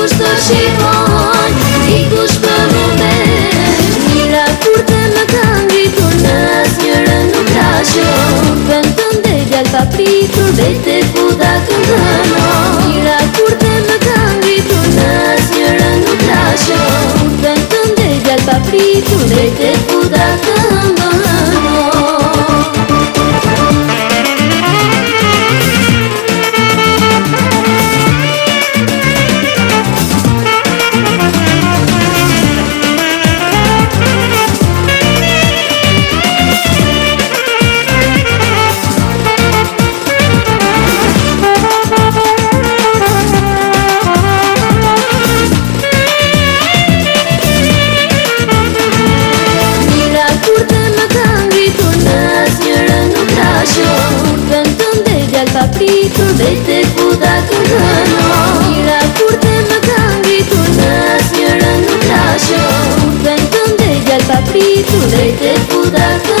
dikush të shihon, dikush për uvesh. Mira kur të më ka ngritur në asnjërën nuk lasho. Vend të ndegjar pa pritur, vete ku ta këndëno. Mira kur të më ka ngritur në asnjërën nuk lasho. Vend të ndegjar pa pritur, vete ku ta këndëno. Pritur vete ku ta këndëno. Mira kur të më ka ngritur në asnjërën nuk lasho. Vend të ndegjar pa pritur vete ku ta këndëno.